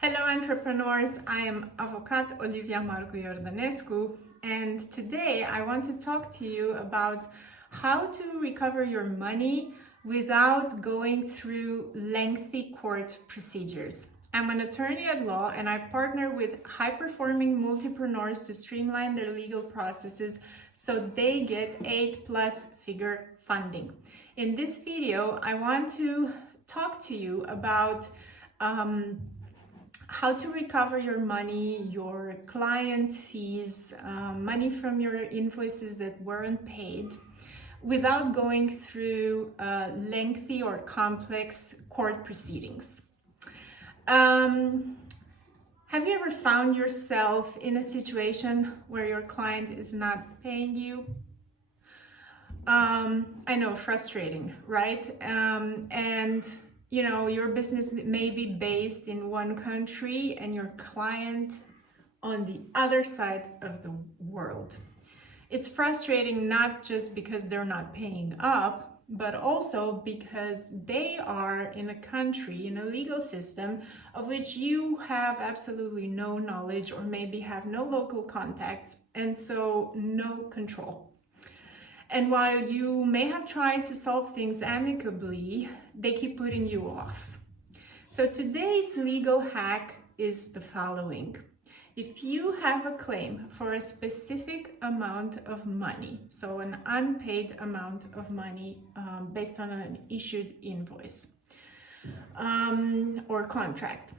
Hello entrepreneurs, I am Avocat Olivia Marcu-Iordanescu, and today I want to talk to you about how to recover your money without going through lengthy court procedures. I'm an attorney at law and I partner with high-performing multipreneurs to streamline their legal processes so they get 8+ figure funding. In this video, I want to talk to you about how to recover your money, your clients' fees, money from your invoices that weren't paid without going through lengthy or complex court proceedings. Have you ever found yourself in a situation where your client is not paying you? I know, frustrating, right? And you know, your business may be based in one country and your client on the other side of the world. It's frustrating not just because they're not paying up, but also because they are in a country, in a legal system of which you have absolutely no knowledge or maybe have no local contacts and so no control. And while you may have tried to solve things amicably, they keep putting you off. So today's legal hack is the following. If you have a claim for a specific amount of money, so an unpaid amount of money based on an issued invoice or contract,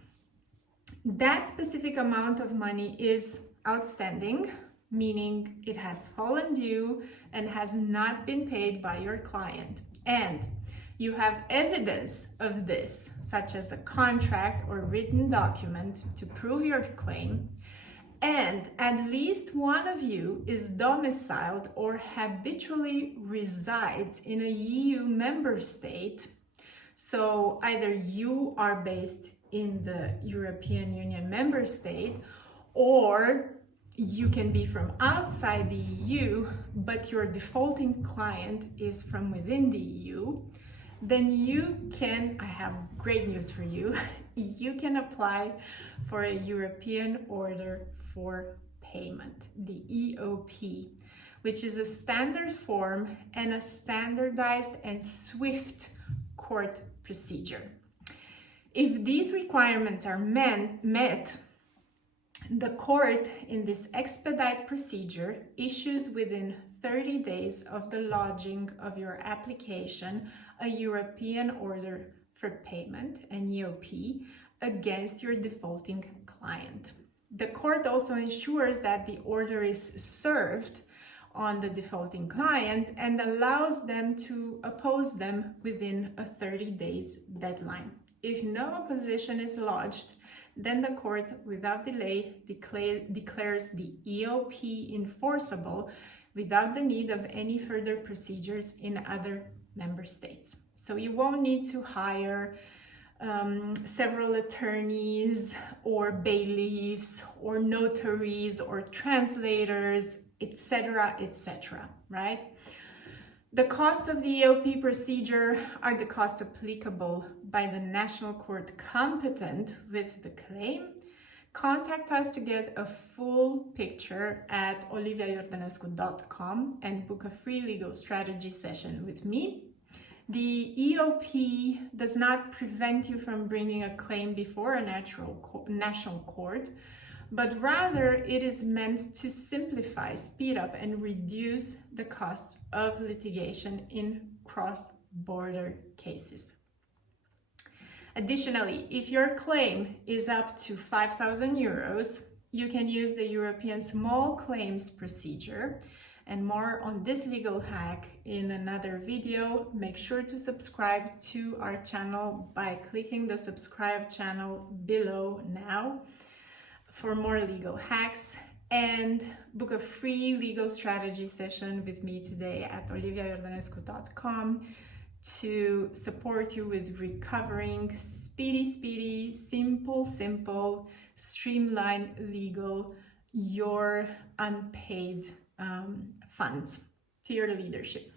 that specific amount of money is outstanding, meaning it has fallen due and has not been paid by your client. And you have evidence of this, such as a contract or written document to prove your claim, and at least one of you is domiciled or habitually resides in a EU member state. So either you are based in the European Union member state, or you can be from outside the EU, but your defaulting client is from within the EU, then you can, I have great news for you, you can apply for a European Order for Payment, the EOP, which is a standard form and a standardized and swift court procedure. If these requirements are met, the court in this expedite procedure issues within 30 days of the lodging of your application a European Order for Payment, an EOP, against your defaulting client. The court also ensures that the order is served on the defaulting client and allows them to oppose them within a 30 days deadline. If no opposition is lodged, then the court, without delay, declares the EOP enforceable without the need of any further procedures in other member states. So you won't need to hire several attorneys or bailiffs or notaries or translators, etc., etc., right? The costs of the EOP procedure are the costs applicable by the national court competent with the claim. Contact us to get a full picture at oliviaiordanescu.com and book a free legal strategy session with me. The EOP does not prevent you from bringing a claim before a national court, but rather it is meant to simplify, speed up, and reduce the costs of litigation in cross-border cases. Additionally, if your claim is up to 5,000 euros, you can use the European Small Claims Procedure. And more on this legal hack in another video. Make sure to subscribe to our channel by clicking the subscribe channel below now for more legal hacks, and book a free legal strategy session with me today at oliviaiordanescu.com to support you with recovering speedy, simple, streamlined legal, your unpaid funds to your leadership.